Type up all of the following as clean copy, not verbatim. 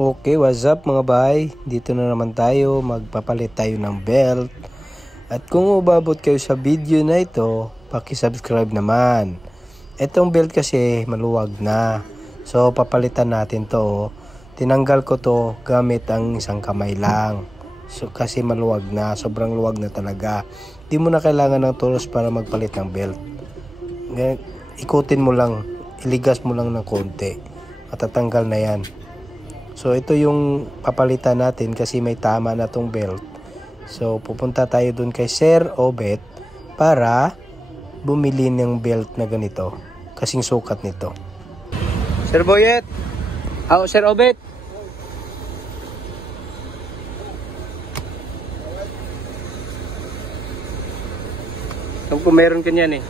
Okay, what's up mga bay? Dito na naman tayo, magpapalit tayo ng belt. At kung umabot kayo sa video na ito, paki-subscribe naman. Itong belt kasi maluwag na. So papalitan natin to. Tinanggal ko to gamit ang isang kamay lang. So kasi maluwag na, sobrang luwag na talaga. Di mo na kailangan ng tools para magpalit ng belt. Ikutin mo lang, iligas mo lang ng konti. Matatanggal na yan. So ito yung papalitan natin kasi may tama na tong belt. So pupunta tayo dun kay Sir Obet para bumili ng belt na ganito. Kasing sukat nito. Sir Boyet! Sir Obet! Kung meron kanyan eh.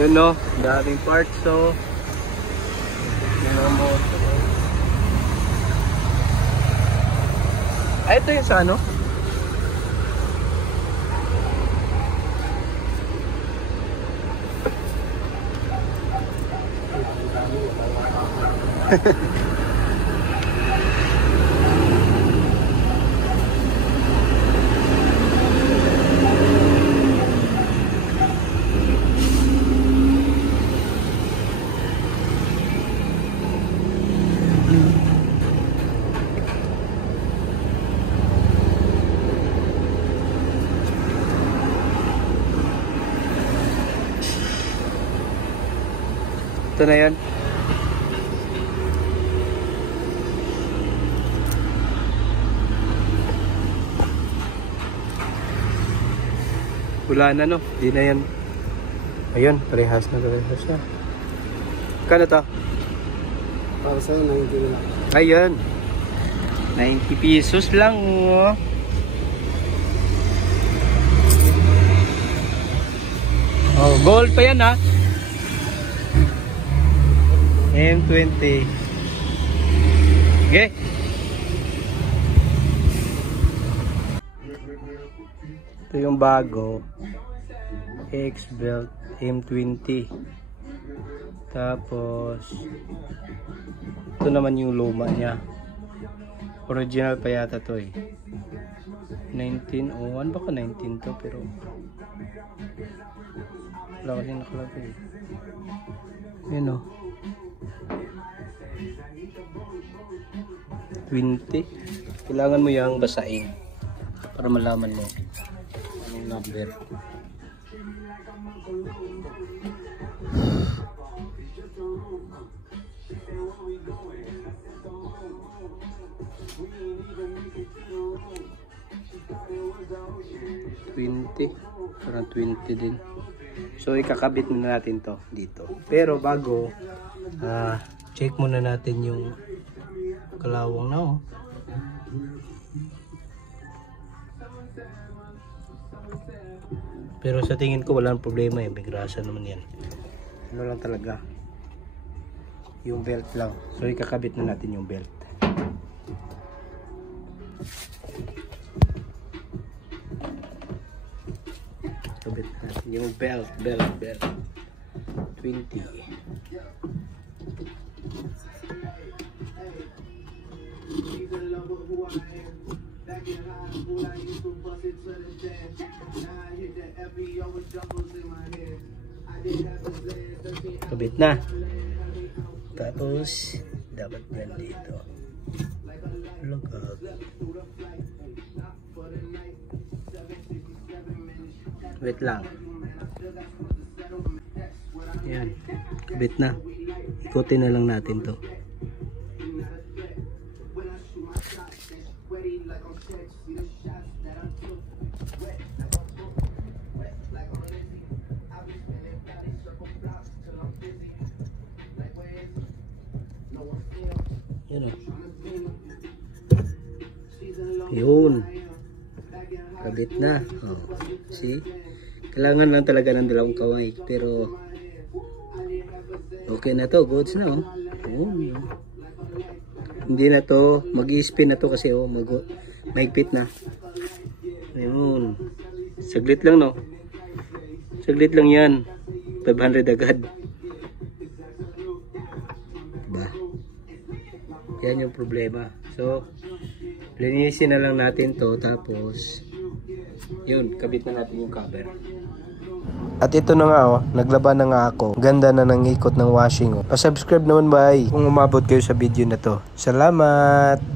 Yun no, daming parts so. Ay, ito yung sa ano? Ito na yan. Wala na no, di na yan. Ayun, parehas na. Kano to? Para sa'yo, 90 lang. Ayun. 90 pesos lang oh. Oh, gold pa yan ha. M20. Okay. Ito yung bago. X-Belt M20. Tapos ito naman yung luma niya. Original pa yata to eh. 1901 baka 19 to pero wala kasi nakalagay. Yun o. 20. Kailangan mo yung basahin para malaman mo anong number. Parang 20 din. So ikakabit na natin to dito. Pero bago check muna natin yung kalawang na oh. Pero sa tingin ko walang problema eh, may grasa naman yan. Ano lang talaga yung belt lang. So ikakabit na natin yung belt. Kabit natin yung belt 20. Kabit na. Tapos dapat yan dito. Look up. Wait lang. Yan. Kabit na. Ikutin na lang natin to. Yun. Kabit na. Oh. See? Kailangan lang talaga ng dalawang kamay. Pero okay na to. Goods na oh. Hindi na to. Mag-i-spin na to kasi oh. Mahigpit na. Ayun. Saglit lang no. Saglit lang yan. 500 agad. Yan yung problema. So, linisin na lang natin to, tapos yun, kabit na natin yung cover. At ito na nga naglaba na nga ako. Ganda na ng ikot ng washing. Pa-subscribe naman bye kung umabot kayo sa video na to. Salamat!